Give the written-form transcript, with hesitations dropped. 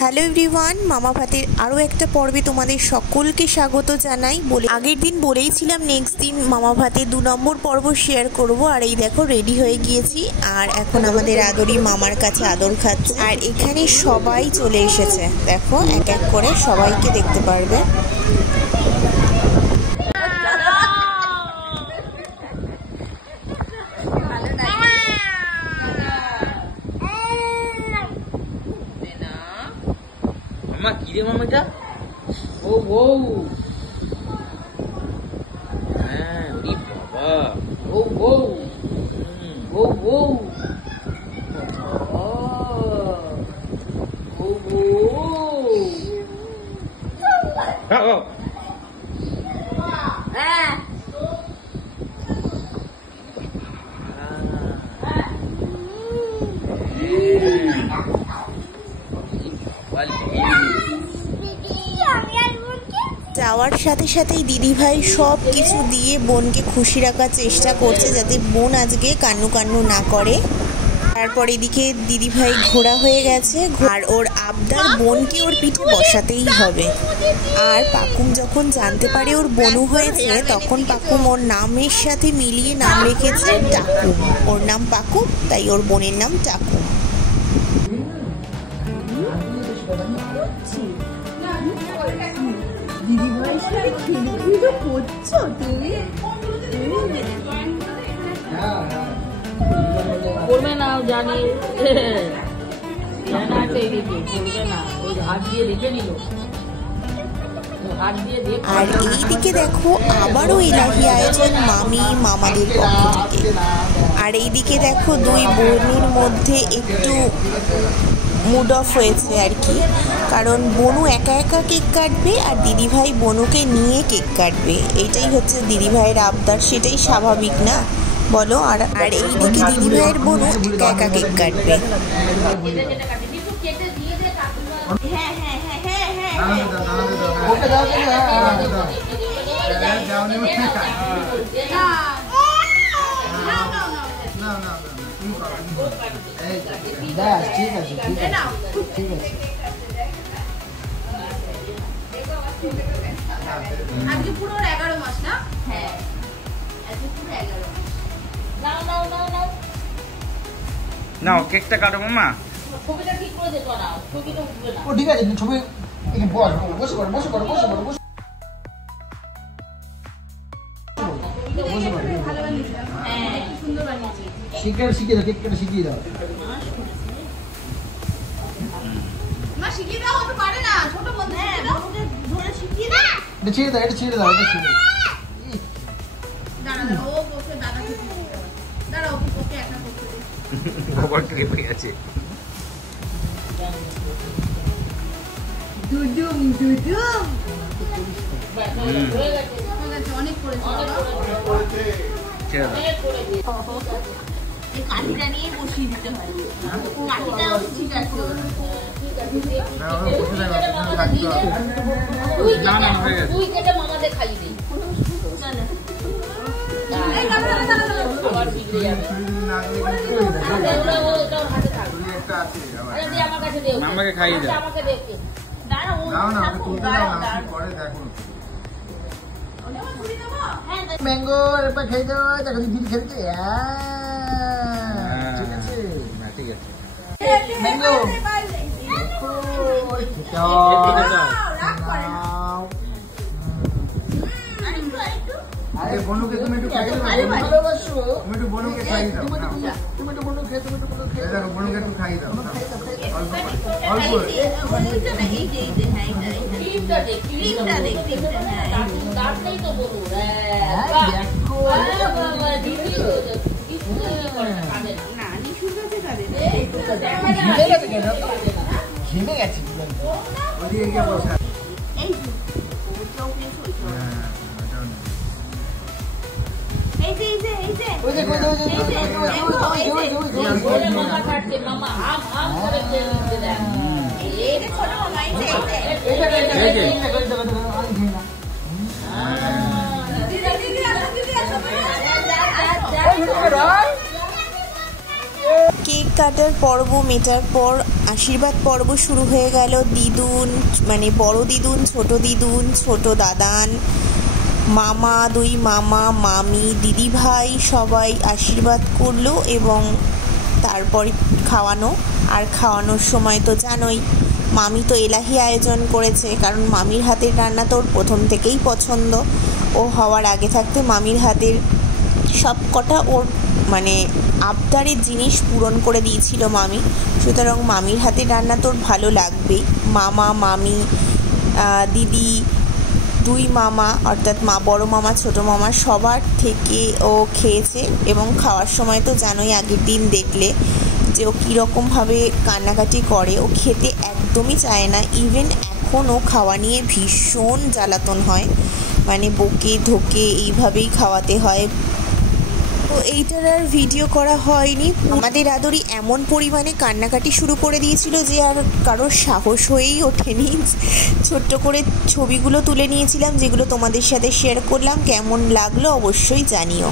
Hello everyone, মামা ভাতের আরও একটা পর্বে তোমাদের সকলকে স্বাগত জানাই। আগের দিন বলেইছিলাম নেক্সট দিন মামা ভাতের 2 নম্বর পর্ব শেয়ার করব। আর এই দেখো রেডি হয়ে গিয়েছি, আর এখন আমাদের আদরি মামার কাছে আদর খাচ্ছে। আর এখানে সবাই চলে এসেছে, দেখো এক এক করে সবাইকে দেখতে পারবে। মামা কি রে মামা এটা? ও ও হ্যাঁ, ওরে বাবা, ও ও ও ও ও যাওয়ার সাথে সাথেই দিদিভাই সব কিছু দিয়ে বোনকে খুশি রাখার চেষ্টা করছে, যাতে বোন আজকে কান্নু কান্নু না করে। তারপর এদিকে দিদিভাই ঘোড়া হয়ে গেছে, আর ওর আবদার বোনকে ওর পিঠে বসাতেই হবে। আর পাকুম যখন জানতে পারে ওর বনু হয়েছে, তখন পাকুম ওর নামের সাথে মিলিয়ে নাম রেখেছে টাকুম। ওর নাম পাকুম, তাই ওর বোনের নাম টাকুম। দিদিভাইয়ের সাথে খেলকুলো করছো তুমি? করবে না জানি, করবে না, ওই হাত দিয়ে রেখে নিল। আর এইদিকে দেখো আবারও এলাহি আয়োজন মামি মামাদের পক্ষ থেকে। আর এইদিকে দেখো দুই বোনের মধ্যে একটু মুড অফ হয়েছে আর কি, কারণ বনু একা একা কেক কাটবে আর দিদিভাই বনুকে নিয়ে কেক কাটবে। এইটাই হচ্ছে দিদিভাইয়ের আবদার, সেটাই স্বাভাবিক না বলো? আর এইদিকে দিদিভাইয়ের বনু একা একা কেক কাটবে। ঠিক আছে ঠিক আছে ঠিক আছে। আজকে পুরো 11 মাস না? হ্যাঁ, আজকে পুরো 11 মাস। নাও নাও নাও নাও নাও কেকটা কাটো মামা। ছবিটা ঠিক করে দে, নাও ছবিটা উঠবে না। ও ঠিক আছে, ছবি এই বস বসে পড়ো বসে পড়ো বসে পড়ো বসে ভালো বানিয়েছি। হ্যাঁ, কি সুন্দর বানিয়েছি। শিখিয়ে দাও, কেক কেটে শিখিয়ে দাও। মা শিখিয়ে দাও, তো পারে না, ছোট বন্ধু শিখিয়ে দাও, ওকে ধরে শিখিয়ে দাও। এটা ছেড়ে দাও, এটা ছেড়ে দাও, এটা ছেড়ে দাও। দাঁড়া দাঁড়া, ও ওকে দাদা শিখিয়ে দাও। দাঁড়া, ওকে একটা করতে দে। বাবার কেটে গেছে। দুদুম দুদুম হয়ে গেছে, অনেক করেছে এই কাঠিটা নিয়ে বসিয়ে দিতে হয়। কাঠিটা ঠিক আছে, তুই কেটে মামাদের খাইয়ে দিই। আবার বিগড়ে যাবে, হাতে থাকবে। আমার কাছে দে, মামাকে খাইয়ে দাও। আমাকে দে, দাঁড়া, ও ম্যাঙ্গো এরপর খেয়ে দাও, দেখো দিদি খেলছে। ঠিক আছে ঠিক আছে, ম্যাঙ্গো বনুকে তুমি একটু খাইয়ে দাও, ভালোবাসো তুমি একটু বনুকে খাইয়ে দাও, তুমি একটু বনু খেয়ে, তুমি একটু বনু খেয়ে দেখো, বনুকে একটু খাইয়ে দাও অল্প অল্প। ঘেমে গেছে ওদিকে বসে। কেক কাটার পর্ব মেটার পর আশীর্বাদ পর্ব শুরু হয়ে গেল। দিদুন মানে বড় দিদুন, ছোট দিদুন, ছোট দাদান, মামা, দুই মামা, মামি, দিদি ভাই সবাই আশীর্বাদ করলো এবং তারপর খাওয়ানো। আর খাওয়ানোর সময় তো জানোই মামি তো এলাহি আয়োজন করেছে, কারণ মামির হাতের রান্না তো ওর প্রথম থেকেই পছন্দ। ও হওয়ার আগে থাকতে মামির হাতের সব কটা ওর মানে আবদারের জিনিস পূরণ করে দিয়েছিল মামি, সুতরাং মামির হাতের রান্না তোর ভালো লাগবেই। মামা, মামি, দিদি, দুই মামা অর্থাৎ বড় মামা, ছোট মামা সবার থেকে ও খেয়েছে। এবং খাওয়ার সময় তো জানোই, আগের দিন দেখলে যে ও কীরকমভাবে কান্নাকাটি করে, ও খেতে একদমই চায় না। ইভেন এখনও খাওয়া নিয়ে ভীষণ জ্বালাতন হয়, মানে বকে ধোকে এইভাবেই খাওয়াতে হয়। তো এইটার আর ভিডিও করা হয়নি। আমাদের আদরি এমন পরিমাণে কান্নাকাটি শুরু করে দিয়েছিল যে আর কারোর সাহস হয়েই ওঠেনি। ছোট্ট করে ছবিগুলো তুলে নিয়েছিলাম, যেগুলো তোমাদের সাথে শেয়ার করলাম। কেমন লাগলো অবশ্যই জানিও।